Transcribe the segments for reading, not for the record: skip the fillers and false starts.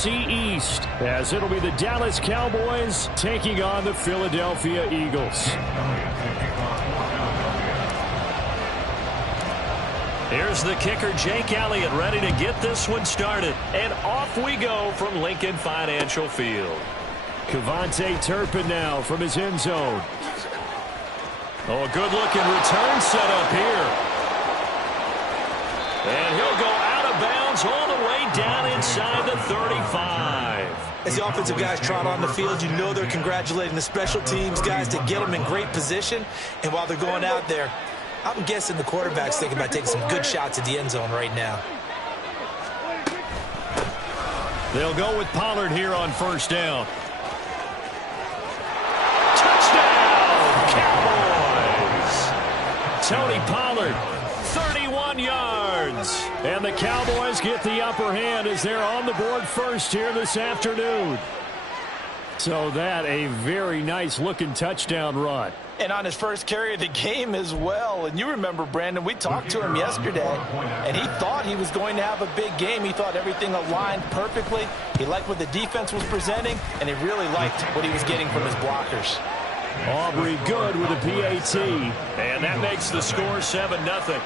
NFC East, as it'll be the Dallas Cowboys taking on the Philadelphia Eagles. Here's the kicker, Jake Elliott, ready to get this one started. And off we go from Lincoln Financial Field. Kevontae Turpin now from his end zone. Oh, a good-looking return set up here. And he'll go out of bounds all the way down inside the 35. As the offensive guys trot on the field, you know they're congratulating the special teams guys to get them in great position. And while they're going out there, I'm guessing the quarterback's thinking about taking some good shots at the end zone right now. They'll go with Pollard here on first down. Tony Pollard, 31 yards. And the Cowboys get the upper hand as they're on the board first here this afternoon. So that a very nice-looking touchdown run. And on his first carry of the game as well. And you remember, Brandon, we talked to him yesterday, and he thought he was going to have a big game. He thought everything aligned perfectly. He liked what the defense was presenting, and he really liked what he was getting from his blockers. Aubrey good with a PAT. And that makes the score 7-0.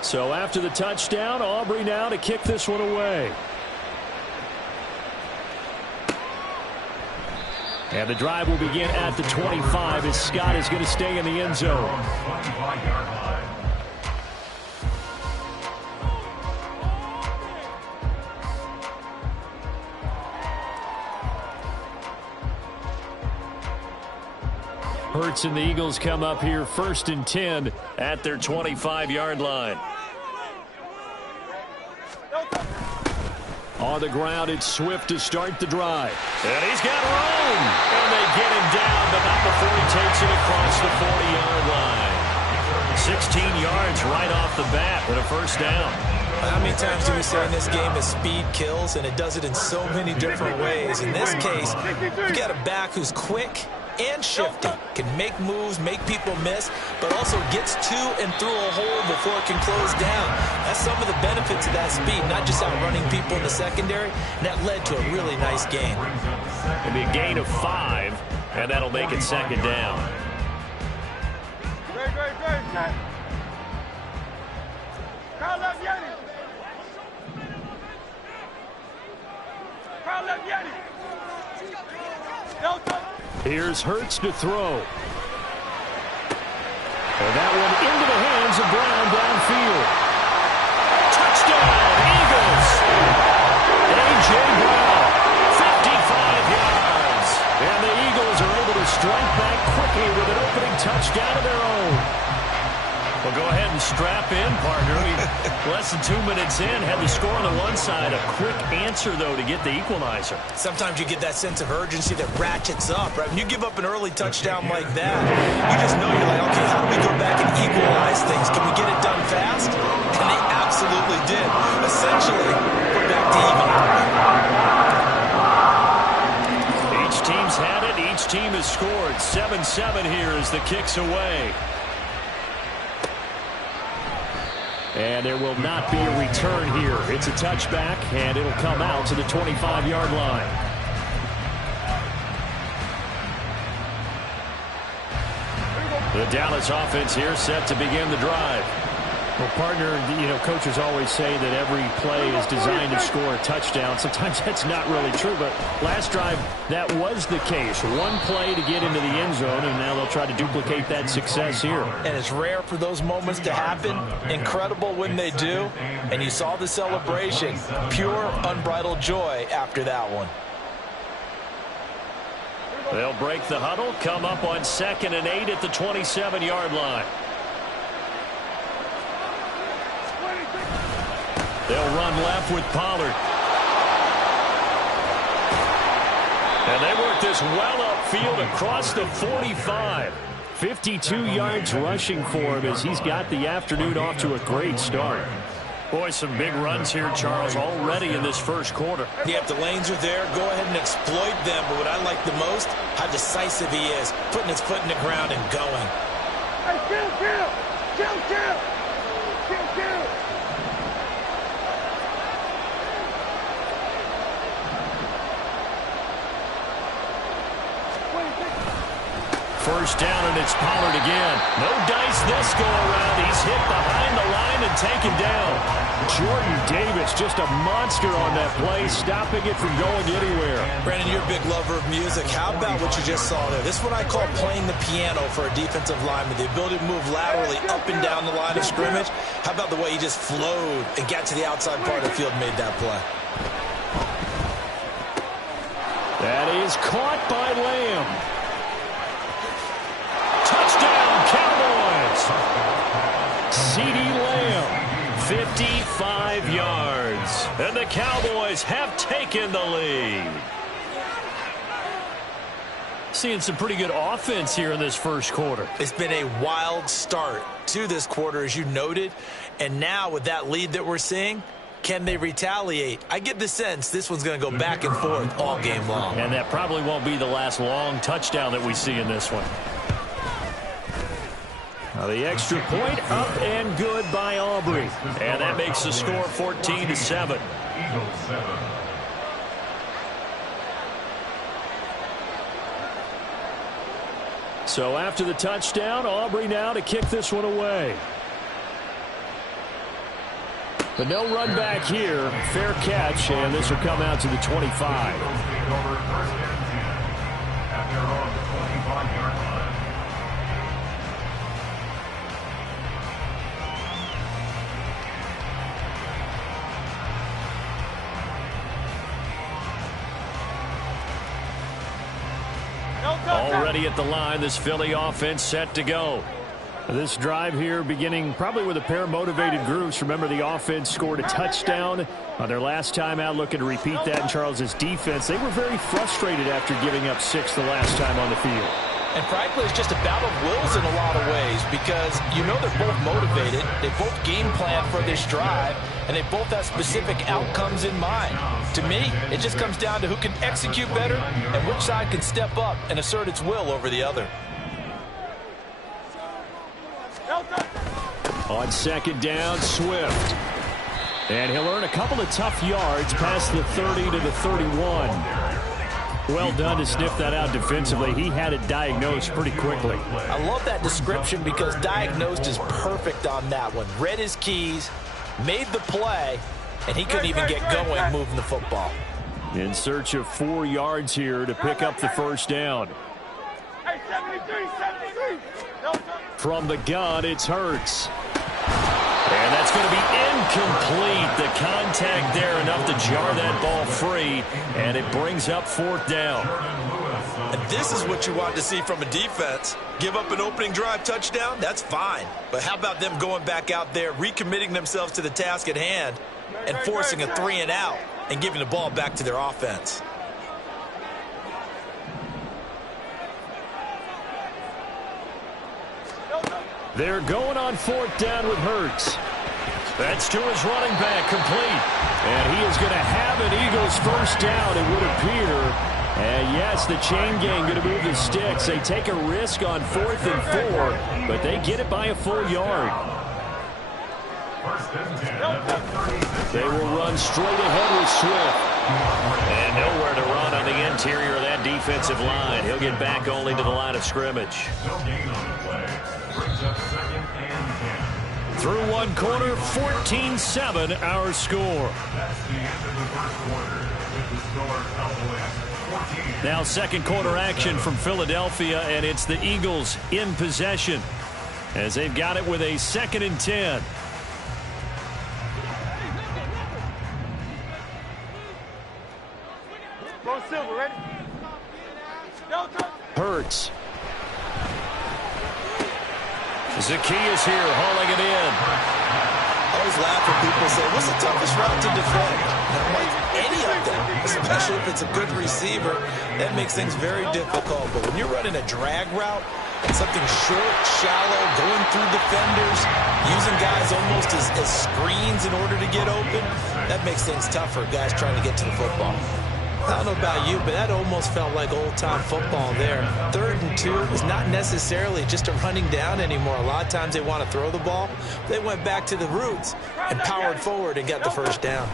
So after the touchdown, Aubrey now to kick this one away. And the drive will begin at the 25 as Scott is going to stay in the end zone. Hurts and the Eagles come up here 1st and 10 at their 25-yard line. On the ground, it's Swift to start the drive. And he's got room. And they get him down, but not before he takes it across the 40-yard line. 16 yards right off the bat with a first down. How many times do we say in this game that speed kills, and it does it in so many different ways? In this case, you got a back who's quick and shifty, can make moves, make people miss, but also gets to and through a hole before it can close down. That's some of the benefits of that speed, not just outrunning people in the secondary, and that led to a really nice gain. It'll be a gain of 5, and that'll make it 2nd down. Here's Hurts to throw. And that one into the hands of Brown downfield. Touchdown, Eagles! A.J. Brown, 55 yards. And the Eagles are able to strike back quickly with an opening touchdown of their own. Well, go ahead and strap in, partner. Less than 2 minutes in, had the score on the one side. A quick answer, though, to get the equalizer. Sometimes you get that sense of urgency that ratchets up, right? When you give up an early touchdown like that, you just know you're like, okay, how do we go back and equalize things? Can we get it done fast? And they absolutely did. Essentially, we're back to even. Each team's had it. Each team has scored. 7-7 here as the kick's away. And there will not be a return here. It's a touchback, and it'll come out to the 25-yard line. The Dallas offense here set to begin the drive. Well, partner, you know, coaches always say that every play is designed to score a touchdown. Sometimes that's not really true, but last drive, that was the case. One play to get into the end zone, and now they'll try to duplicate that success here. And it's rare for those moments to happen. Incredible when they do. And you saw the celebration. Pure, unbridled joy after that one. They'll break the huddle, come up on 2nd and 8 at the 27-yard line. They'll run left with Pollard. And they work this well upfield across the 45. 52 yards rushing for him as he's got the afternoon off to a great start. Boy, some big runs here, Charles, already in this first quarter. Yeah, if the lanes are there, go ahead and exploit them. But what I like the most, how decisive he is, putting his foot in the ground and going. Hey, kill! first down, and it's Pollard again. No dice this go-around. He's hit behind the line and taken down. Jordan Davis, just a monster on that play, stopping it from going anywhere. Brandon, you're a big lover of music. How about what you just saw there? This is what I call playing the piano for a defensive lineman. The ability to move laterally up and down the line of scrimmage. How about the way he just flowed and got to the outside part of the field and made that play? That is caught by Lamb. Touchdown, Cowboys! CeeDee Lamb, 55 yards. And the Cowboys have taken the lead. Seeing some pretty good offense here in this first quarter. It's been a wild start to this quarter, as you noted. And now with that lead that we're seeing, can they retaliate? I get the sense this one's going to go back and forth all game long. And that probably won't be the last long touchdown that we see in this one. Now the extra point up and good by Aubrey. And that makes the score 14-7. So after the touchdown, Aubrey now to kick this one away. But no run back here. Fair catch, and this will come out to the 25. Already at the line, this Philly offense set to go. This drive here beginning probably with a pair of motivated groups. Remember, the offense scored a touchdown on their last time out, looking to repeat that in Charles's defense. They were very frustrated after giving up 6 the last time on the field. And frankly, it's just a battle of wills in a lot of ways because you know they're both motivated. They both game plan for this drive, and they both have specific outcomes in mind. To me, it just comes down to who can execute better and which side can step up and assert its will over the other. On second down, Swift. And he'll earn a couple of tough yards past the 30 to the 31. Well done to sniff that out defensively. He had it diagnosed pretty quickly. I love that description because diagnosed is perfect on that one. Read his keys, made the play, and he couldn't even get going moving the football. In search of 4 yards here to pick up the first down. From the gun, it's Hurts. And that's going to be incomplete. The contact there enough to jar that ball free, and it brings up 4th down. And this is what you want to see from a defense. Give up an opening drive touchdown, that's fine. But how about them going back out there, recommitting themselves to the task at hand, and forcing a 3-and-out and giving the ball back to their offense? They're going on 4th down with Hurts. That's to his running back, complete. And he is going to have an Eagles first down, it would appear. And yes, the chain gang going to move the sticks. They take a risk on 4th and 4, but they get it by a full yard. They will run straight ahead with Swift. And nowhere to run on the interior of that defensive line. He'll get back only to the line of scrimmage. Through one quarter, 14-7 our score. Now second quarter action from Philadelphia, and it's the Eagles in possession as they've got it with a 2nd and 10. Hurts. Zacchaeus here hauling it in. I always laugh when people say, what's the toughest route to defend? Like any of them, especially if it's a good receiver, that makes things very difficult. But when you're running a drag route, something short, shallow, going through defenders, using guys almost as screens in order to get open, that makes things tough for guys trying to get to the football. I don't know about you, but that almost felt like old-time football there. 3rd and 2 is not necessarily just a running down anymore. A lot of times they want to throw the ball. They went back to the roots and powered forward and got the first down.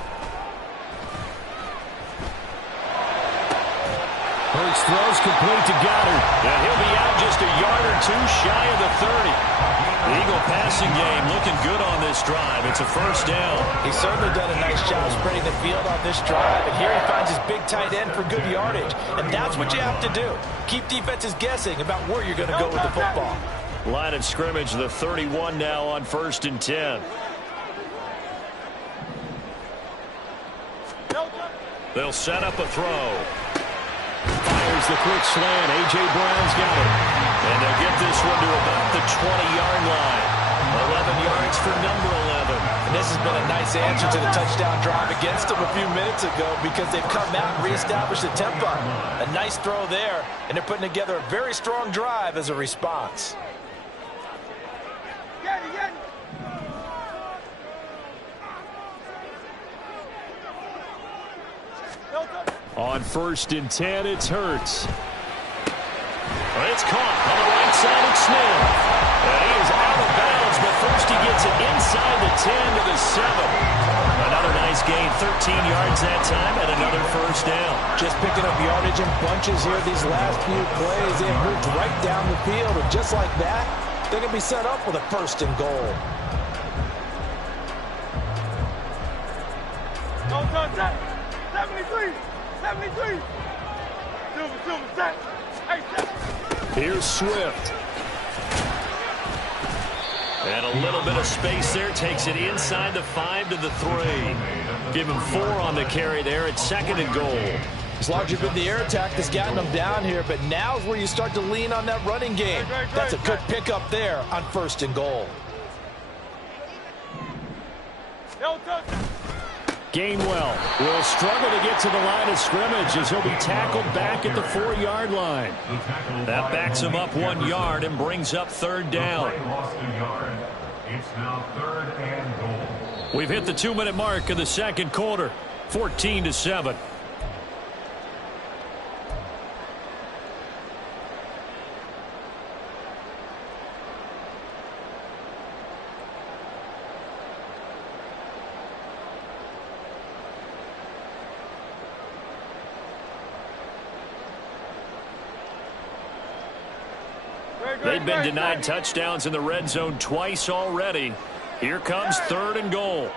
Hurts throws complete to Goddard. And he'll be out just a yard or two shy of the 30. The Eagle passing game looking good on this drive. It's a first down. He's certainly done a nice job spreading the field on this drive. And here he finds his big tight end for good yardage. And that's what you have to do. Keep defenses guessing about where you're going to go with the football. Line of scrimmage, the 31 now on 1st and 10. They'll set up a throw. Fires the quick slant. A.J. Brown's got it. And they'll get this one to about the 20-yard line. 11 yards for number 11. And this has been a nice answer to the touchdown drive against them a few minutes ago because they've come out and reestablished the tempo. A nice throw there, and they're putting together a very strong drive as a response. On 1st and 10, it's Hurts. It's caught on the right side of Smith. And he is out of bounds, but first he gets it inside the 10 to the 7. Another nice gain, 13 yards that time, and another first down. Just picking up yardage in bunches here these last few plays. They have moved right down the field, and just like that, they're going to be set up with a 1st and goal. No touch that. 73. 73. Silver, set. Hey, set. Here's Swift. And a little bit of space there. Takes it inside the 5 to the 3. Give him 4 on the carry there at 2nd and goal. It's largely been the air attack that's gotten them down here, but now's where you start to lean on that running game. That's a good pickup there on 1st and goal. No touch. Gainwell will struggle to get to the line of scrimmage as he'll be tackled back at the 4-yard line. That backs him up 1 yard and brings up 3rd down. It's now 3rd and goal. We've hit the 2-minute mark of the 2nd quarter. 14-7. They've been denied touchdowns in the red zone twice already. Here comes 3rd and goal.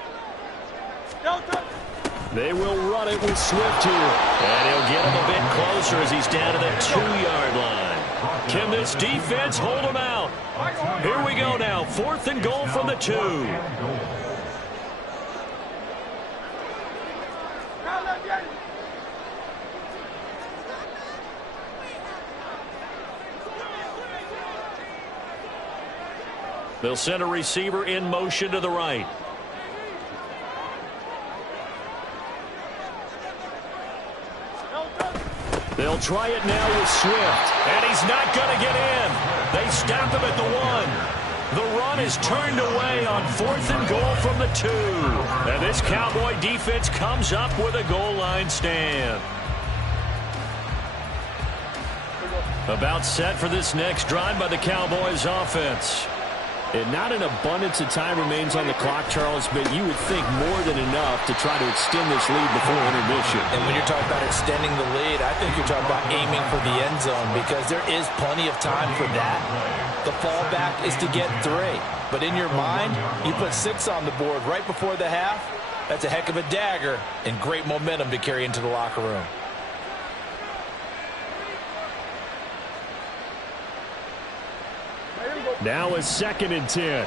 They will run it with Swift here. And he'll get him a bit closer as he's down to the 2-yard line. Can this defense hold him out? Here we go now. 4th and goal from the 2. They'll send a receiver in motion to the right. They'll try it now with Swift. And he's not going to get in. They stop him at the 1. The run is turned away on 4th and goal from the 2. And this Cowboy defense comes up with a goal line stand. About set for this next drive by the Cowboys offense. And not an abundance of time remains on the clock, Charles, but you would think more than enough to try to extend this lead before intermission. And when you're talking about extending the lead, I think you're talking about aiming for the end zone because there is plenty of time for that. The fallback is to get 3. But in your mind, you put 6 on the board right before the half. That's a heck of a dagger and great momentum to carry into the locker room. Now is 2nd and 10.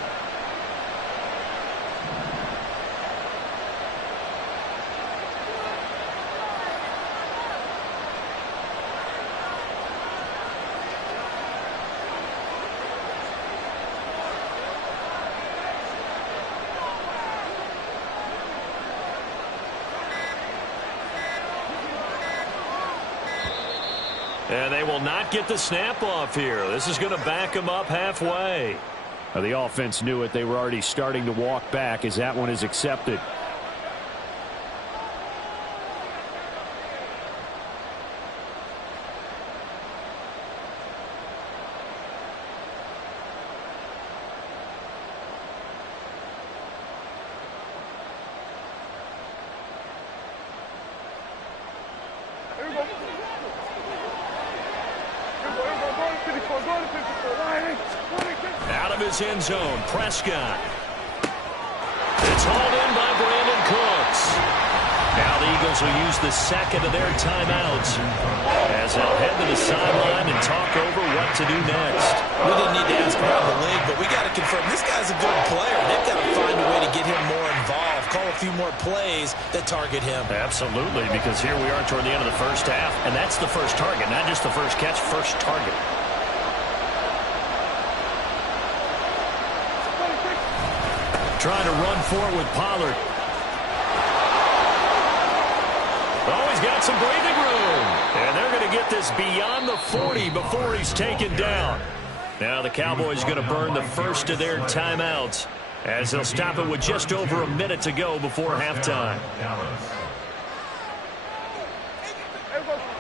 And they will not get the snap off here. This is going to back them up halfway. The offense knew it. They were already starting to walk back as that one is accepted. Out of his end zone, Prescott. It's hauled in by Brandon Cooks. Now the Eagles will use the second of their timeouts as they'll head to the sideline and talk over what to do next. We didn't need to ask around the league, but we got to confirm this guy's a good player. They've got to find a way to get him more involved, call a few more plays that target him. Absolutely, because here we are toward the end of the first half, and that's the first target, not just the first catch, first target. Trying to run for it with Pollard. Oh, he's got some breathing room. And they're going to get this beyond the 40 before he's taken down. Now the Cowboys are going to burn the first of their timeouts as they'll stop it with just over a minute to go before halftime.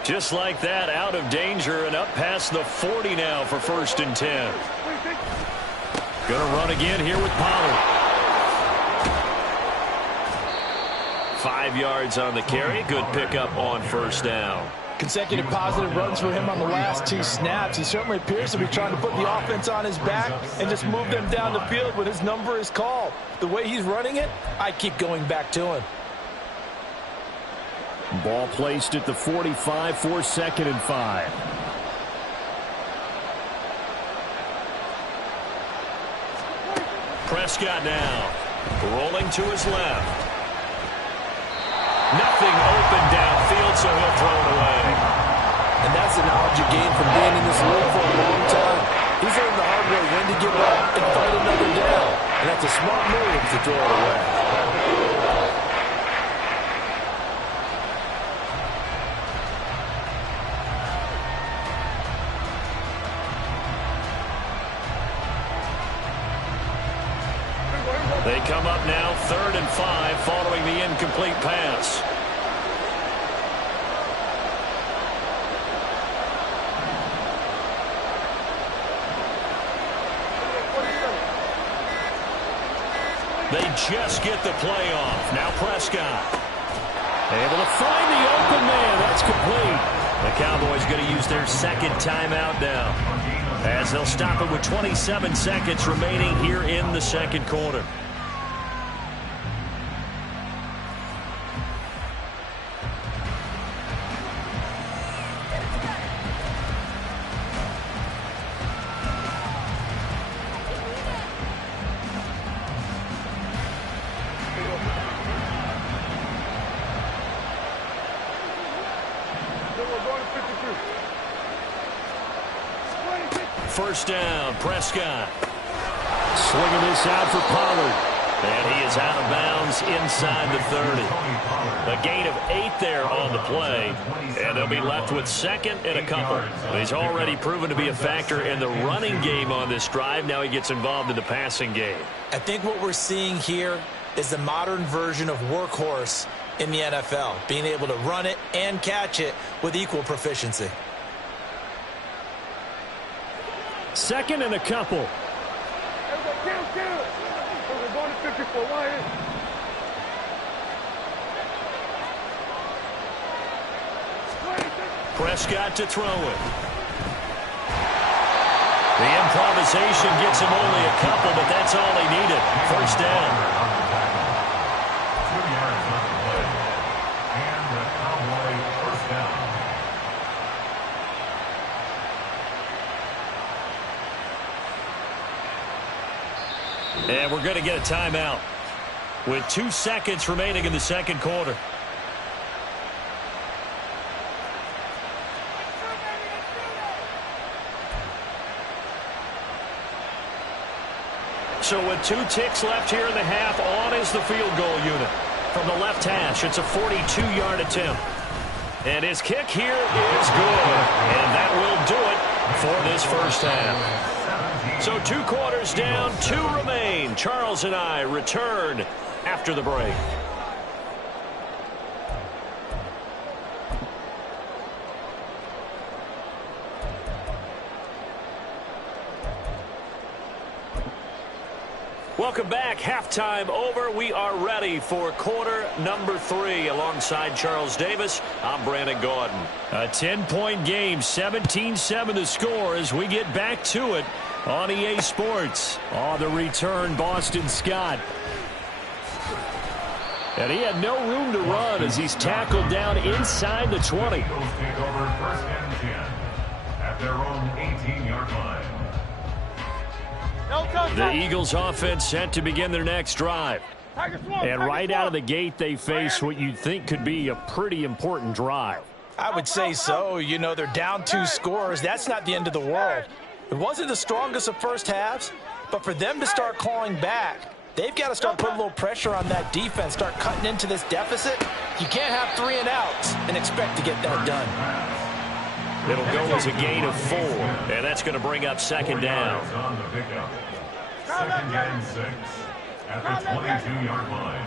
Just like that, out of danger and up past the 40 now for 1st and 10. Going to run again here with Pollard. 5 yards on the carry. Good pickup on 1st down. Consecutive positive runs for him on the last 2 snaps. He certainly appears to be trying to put the offense on his back and just move them down the field when his number is called. The way he's running it, I keep going back to him. Ball placed at the 45 for 2nd and 5. Prescott now rolling to his left. Nothing open downfield, so he'll throw it away. And that's the knowledge you gain from being in this league for a long time. He's learned the hard way when to give up and fight another down. And that's a smart move to throw it away. They come up now 3rd and 5 following the incomplete pass. They just get the play off. Now Prescott. Able to find the open man. That's complete. The Cowboys going to use their 2nd timeout now as they'll stop it with 27 seconds remaining here in the 2nd quarter. First down, Prescott. Slinging this out for Pollard. And he is out of bounds inside the 30. A gain of 8 there on the play. And they'll be left with 2nd and a couple. He's already proven to be a factor in the running game on this drive. Now he gets involved in the passing game. I think what we're seeing here is the modern version of workhorse in the NFL, being able to run it and catch it with equal proficiency. 2nd and a couple. Prescott to throw it. The improvisation gets him only a couple, but that's all he needed. 1st down. 2 yards on the play. And the Cowboy 1st down. And we're going to get a timeout with 2 seconds remaining in the 2nd quarter. So with 2 ticks left here in the half, on is the field goal unit. From the left hash, it's a 42-yard attempt. And his kick here is good. And that will do it for this 1st half. So 2 quarters down, 2 remain. Charles and I return after the break. Welcome back. Halftime over. We are ready for quarter number 3. Alongside Charles Davis, I'm Brandon Gordon. A 10-point game, 17-7 the score as we get back to it on EA Sports. On the return, Boston Scott. And he had no room to run as he's tackled down inside the 20. Eagles take over 1st and 10 at their own 18-yard line. The Eagles offense set to begin their next drive. And right out of the gate, they face what you'd think could be a pretty important drive. I would say so. You know, they're down 2 scores. That's not the end of the world. It wasn't the strongest of first halves, but for them to start clawing back, they've got to start putting a little pressure on that defense, start cutting into this deficit. You can't have 3 and outs and expect to get that done. It'll go as a gain of 4, and that's going to bring up 2nd down. On the pickup. 2nd and 6 at the 22-yard line.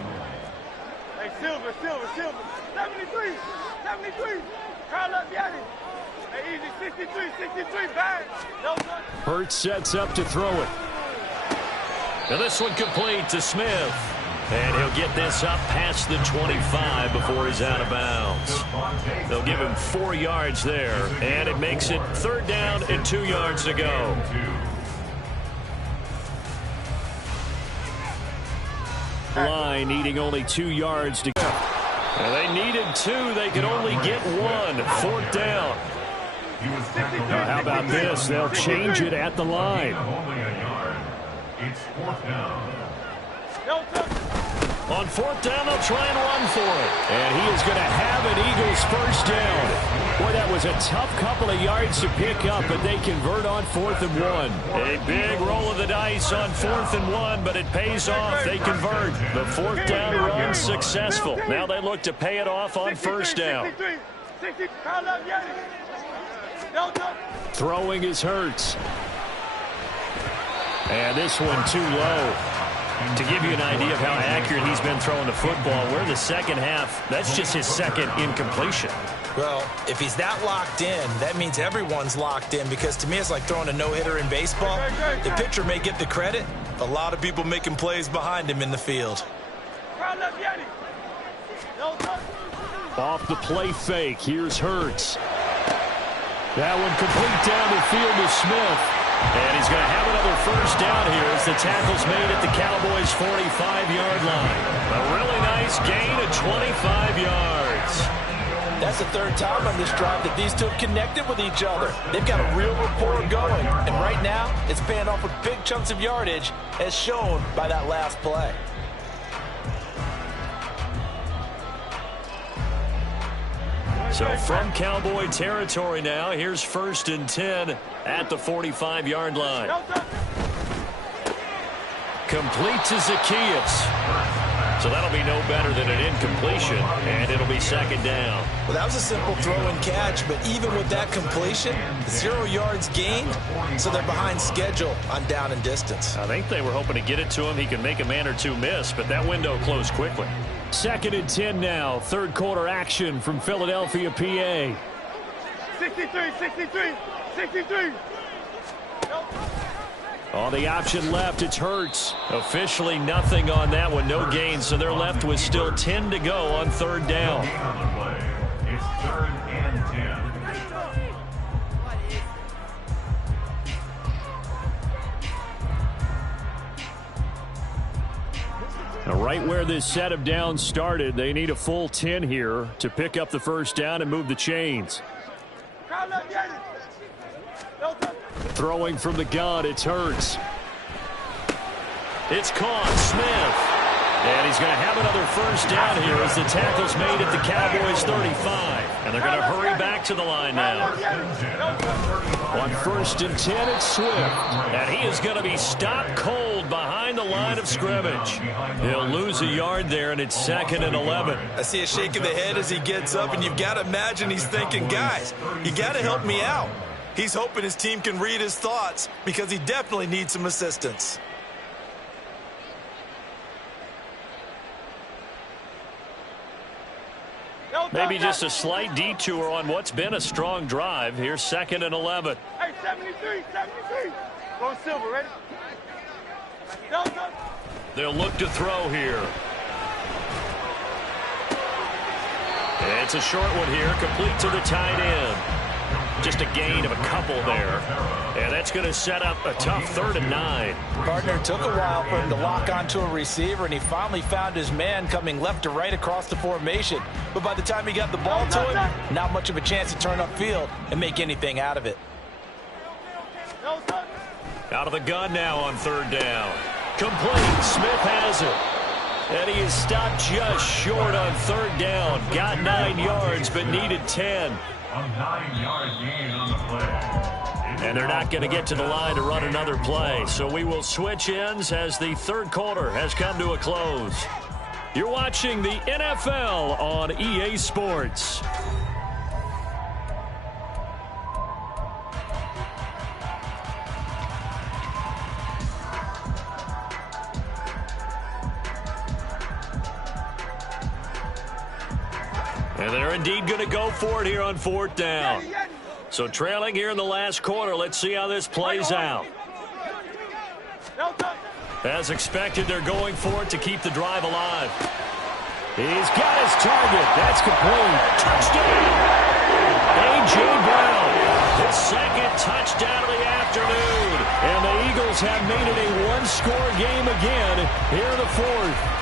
Hey, Silver. 73. Carl up, Yanni. Hey, easy, 63, bang. No good. Hurts sets up to throw it. Now this one complete to Smith. And he'll get this up past the 25 before he's out of bounds. They'll give him 4 yards there, and it makes it 3rd down and 2 yards to go. Line needing only 2 yards to go. And they needed 2. They could only get 1. 4th down. Now, how about this? They'll change it at the line. Only a yard. It's 4th down. On 4th down, they'll try and run for it. And he is going to have an Eagles 1st down. Boy, that was a tough couple of yards to pick up, but they convert on 4th and 1. A big roll of the dice on 4th and 1, but it pays off. They convert. The 4th down run successful. Now they look to pay it off on 1st down. Throwing is Hurts. And this one too low. To give you an idea of how accurate he's been throwing the football, we're in the 2nd half. That's just his 2nd incompletion. Well, if he's that locked in, that means everyone's locked in, because to me it's like throwing a no-hitter in baseball. The pitcher may get the credit. A lot of people making plays behind him in the field. Off the play fake, here's Hurts. That one complete down the field to Smith. And he's going to have another 1st down here as the tackle's made at the Cowboys' 45-yard line. A really nice gain of 25 yards. That's the 3rd time on this drive that these 2 have connected with each other. They've got a real rapport going. And right now, it's paying off with big chunks of yardage, as shown by that last play. So from Cowboy territory now, here's 1st and 10 at the 45-yard line. Complete to Zacchaeus. So that'll be no better than an incompletion, and it'll be 2nd down. Well, that was a simple throw and catch, but even with that completion, 0 yards gained, so they're behind schedule on down and distance. I think they were hoping to get it to him. He can make a man or 2 miss, but that window closed quickly. 2nd and 10 now. 3rd quarter action from Philadelphia, PA. 63. On the option left, it's Hurts. Officially nothing on that one. No gain, so they're left with still 10 to go on 3rd down. It's 3rd and 10. Now, right where this set of downs started, they need a full 10 here to pick up the 1st down and move the chains. Throwing from the gun, it's Hurts. It's caught, Smith. And he's going to have another 1st down here as the tackle's made at the Cowboys' 35. And they're going to hurry back to the line now. On 1st and 10, it's Swift. And he is going to be stopped cold behind the line of scrimmage. He'll lose a yard there, and it's 2nd and 11. I see a shake of the head as he gets up, and you've got to imagine he's thinking, guys, you got to help me out. He's hoping his team can read his thoughts, because he definitely needs some assistance. Maybe just a slight detour on what's been a strong drive. Here's 2nd and 11. Hey, 73. Go Silver, ready? They'll look to throw here. It's a short one here, complete to the tight end. Just a gain of a couple there. And that's going to set up a tough 3rd and 9. Partner, took a while for him to lock onto a receiver, and he finally found his man coming left to right across the formation. But by the time he got the ball to him, not much of a chance to turn upfield and make anything out of it. Out of the gun now on 3rd down. Complete. Smith has it. And he is stopped just short on 3rd down. Got 9 yards, but needed 10. A 9-yard gain on the play. And they're not going to get to the line to run another play. So we will switch ends as the 3rd quarter has come to a close. You're watching the NFL on EA Sports. And they're indeed going to go for it here on 4th down. So trailing here in the last quarter. Let's see how this plays out. As expected, they're going for it to keep the drive alive. He's got his target. That's complete. Touchdown. A.J. Brown. His 2nd touchdown of the afternoon. And the Eagles have made it a one-score game again here in the 4th.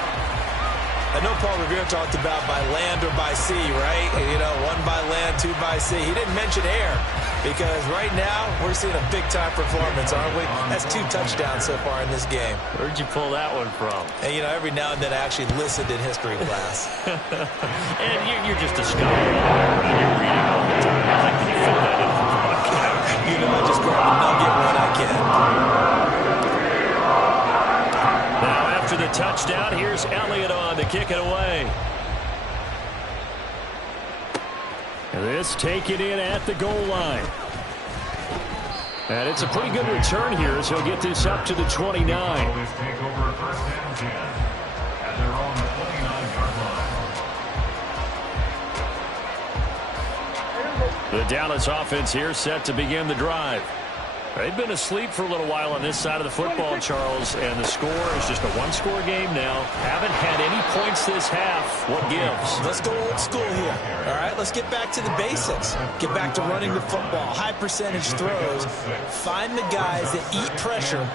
I know Paul Revere talked about by land or by sea, right? You know, 1 by land, 2 by sea. He didn't mention air because right now we're seeing a big-time performance, aren't we? That's 2 touchdowns so far in this game. Where'd you pull that one from? And, you know, every now and then I actually listened in history class. And you're just a scholar. You're reading all the time. I like that you fit that in for the podcast. You know, I just grab a nugget when I can. Now, after the touchdown, here's Elliott on to kick it away. This taken in at the goal line. And it's a pretty good return here as he'll get this up to the 29. Always take over 1st and 10. And they're on the 29-yard line. The Dallas offense here set to begin the drive. They've been asleep for a little while on this side of the football, Charles, and the score is just a one-score game now. Haven't had any points this half. What gives? Let's go old school here. All right, let's get back to the basics. Get back to running the football, high percentage throws. Find the guys that eat pressure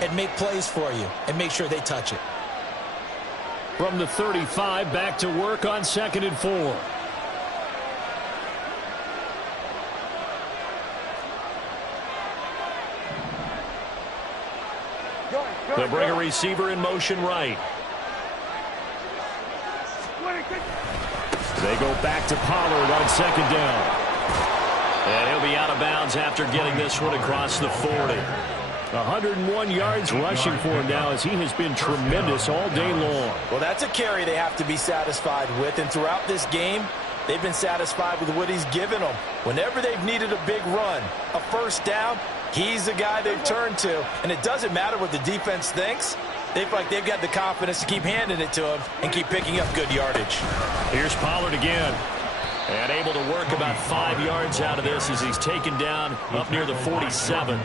and make plays for you and make sure they touch it. From the 35, back to work on 2nd and 4. They'll bring a receiver in motion right. They go back to Pollard on 2nd down. And he'll be out of bounds after getting this one across the 40. 101 yards rushing for him now as he has been tremendous all day long. Well, that's a carry they have to be satisfied with, and throughout this game, they've been satisfied with what he's given them. Whenever they've needed a big run, a 1st down, he's the guy they've turned to. And it doesn't matter what the defense thinks. They feel like they've got the confidence to keep handing it to him and keep picking up good yardage. Here's Pollard again. And able to work about 5 yards out of this as he's taken down up near the 47.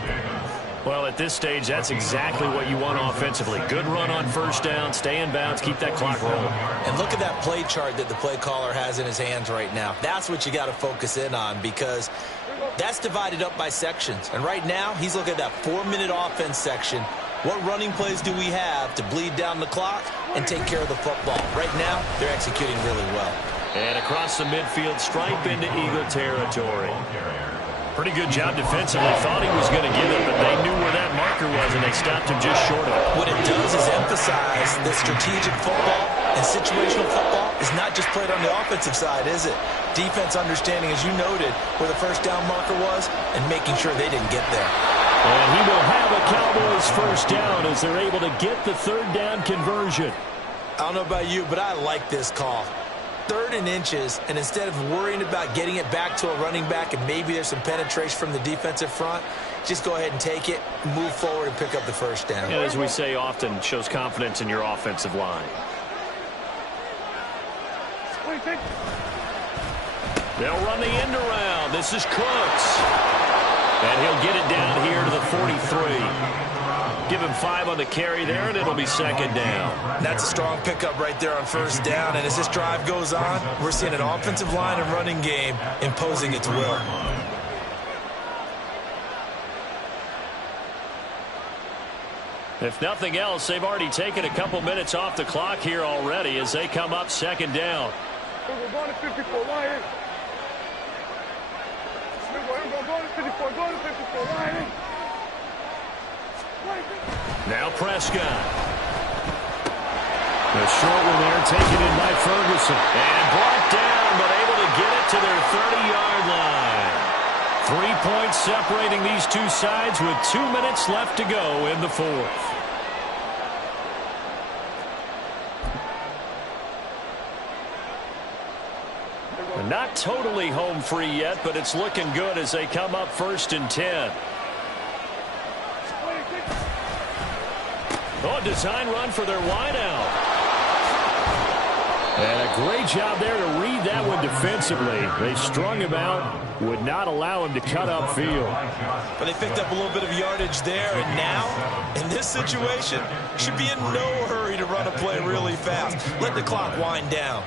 Well, at this stage, that's exactly what you want offensively. Good run on 1st down, stay in bounds, keep that clock rolling. And look at that play chart that the play caller has in his hands right now. That's what you got to focus in on because that's divided up by sections. And right now, he's looking at that 4-minute offense section. What running plays do we have to bleed down the clock and take care of the football? Right now, they're executing really well. And across the midfield, stripe into Eagle territory. Pretty good job defensively. Thought he was going to get it, but they knew where that marker was, and they stopped him just short of it. What it does is emphasize that strategic football and situational football is not just played on the offensive side, is it? Defense understanding, as you noted, where the 1st down marker was and making sure they didn't get there. And he will have a Cowboys 1st down as they're able to get the 3rd down conversion. I don't know about you, but I like this call. 3rd and inches, and instead of worrying about getting it back to a running back and maybe there's some penetration from the defensive front, just go ahead and take it, move forward, and pick up the 1st down. And as we say often, shows confidence in your offensive line. They'll run the end around. This is Cooks. And he'll get it down here to the 43. Give him 5 on the carry there, and it'll be second down. That's a strong pickup right there on first down. And as this drive goes on, we're seeing an offensive line and running game imposing its will. If nothing else, they've already taken a couple minutes off the clock here already as they come up second down. We're going to 54, line in. We're going to 54, going to 54, line in. Now Prescott. The short one there taken in by Ferguson. And brought down, but able to get it to their 30-yard line. 3 points separating these two sides with 2 minutes left to go in the fourth. They're not totally home free yet, but it's looking good as they come up 1st and 10. Oh, design run for their wideout. And a great job there to read that one defensively. They strung him out, would not allow him to cut upfield. But they picked up a little bit of yardage there, and now, in this situation, should be in no hurry to run a play really fast. Let the clock wind down.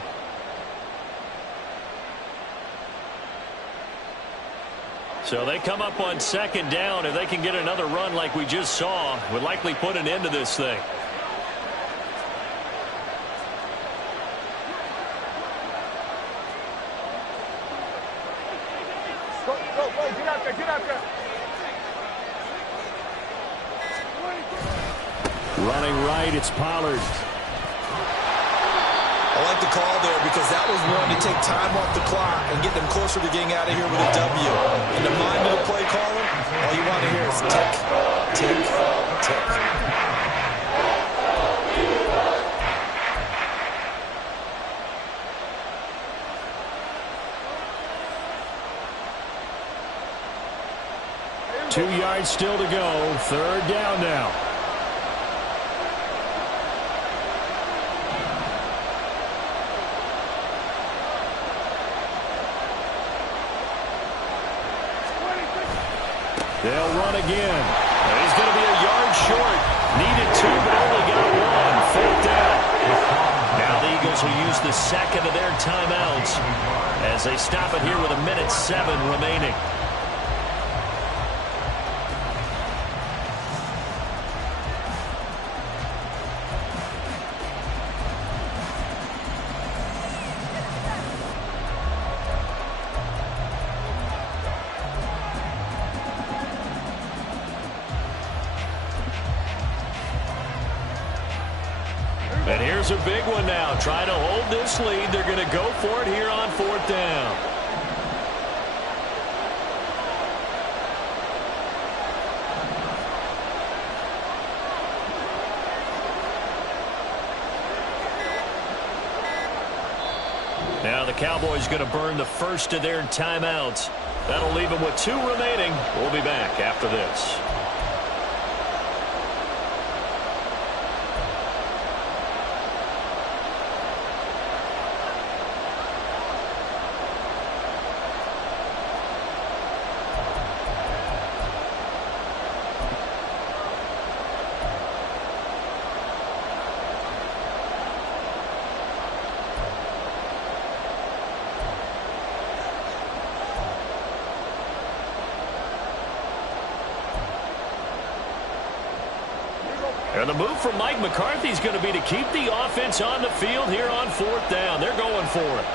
So they come up on second down. If they can get another run like we just saw, would likely put an end to this thing. Go, get out there, get out there. Running right, it's Pollard. I like the call there because that was one to take time off the clock and get them closer to getting out of here with a W. And the mind of the play caller, all you want to hear is tick, tick, tick. Two yards still to go. Third down now. They'll run again. He's going to be a yard short. Needed 2, but only got 1. Fourth down. Now the Eagles will use the second of their timeouts as they stop it here with 1:07 remaining. And here's a big one now. Trying to hold this lead. They're going to go for it here on 4th down. Now the Cowboys going to burn the first of their timeouts. That'll leave them with 2 remaining. We'll be back after this. And the move from Mike McCarthy is going to be to keep the offense on the field here on 4th down. They're going for it.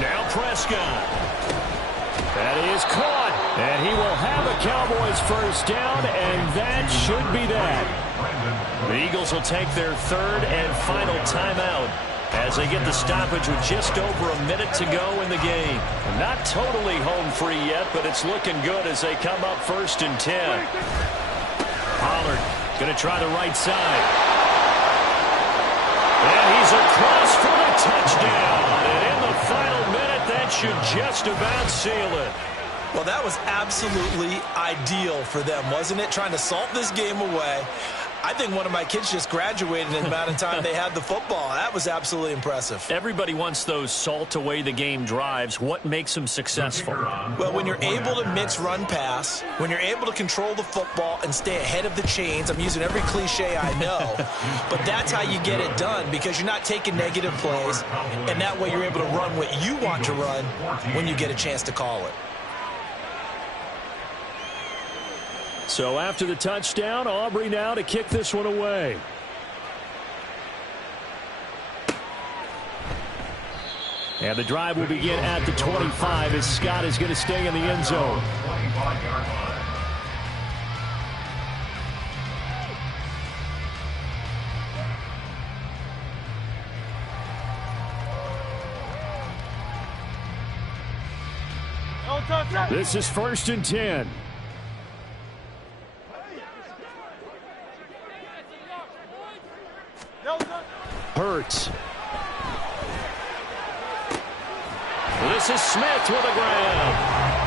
Now Prescott. That is caught. And he will have a Cowboys first down, and that should be that. The Eagles will take their 3rd and final timeout as they get the stoppage with just over a minute to go in the game. Not totally home free yet, but it's looking good as they come up 1st and 10. Pollard going to try the right side. And he's across for the touchdown. And in the final minute, that should just about seal it. Well, that was absolutely ideal for them, wasn't it? Trying to salt this game away. I think one of my kids just graduated in the amount of time they had the football. That was absolutely impressive. Everybody wants those salt-away-the-game drives. What makes them successful? Well, when you're able to mix run-pass, when you're able to control the football and stay ahead of the chains, I'm using every cliche I know, but that's how you get it done because you're not taking negative plays, and that way you're able to run what you want to run when you get a chance to call it. So after the touchdown, Aubrey now to kick this one away. And the drive will begin at the 25 as Scott is going to stay in the end zone. This is 1st and 10. Hurts. This is Smith with a grab.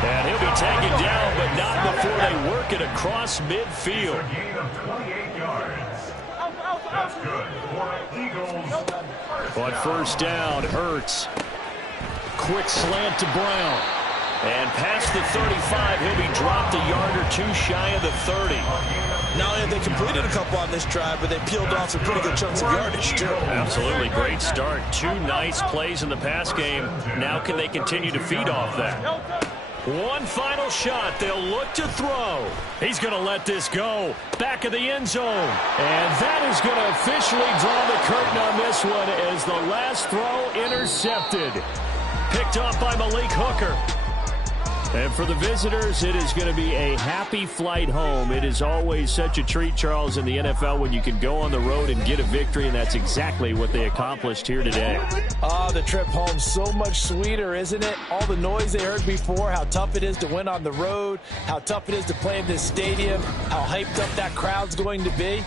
And he'll be taken down, but not before they work it across midfield. A gain of 28 yards. That's good for Eagles. On 1st down, Hurts. Quick slant to Brown. And past the 35, he'll be dropped a yard or two shy of the 30. Not only have they completed a couple on this drive, but they peeled off some pretty good chunks of yardage, too. Absolutely. Great start. 2 nice plays in the pass game. Now can they continue to feed off that? One final shot. They'll look to throw. He's going to let this go. Back of the end zone. And that is going to officially draw the curtain on this one as the last throw intercepted. Picked off by Malik Hooker. And for the visitors, it is going to be a happy flight home. It is always such a treat, Charles, in the NFL when you can go on the road and get a victory, and that's exactly what they accomplished here today. The trip home so much sweeter, isn't it? All the noise they heard before, how tough it is to win on the road, how tough it is to play in this stadium, how hyped up that crowd's going to be.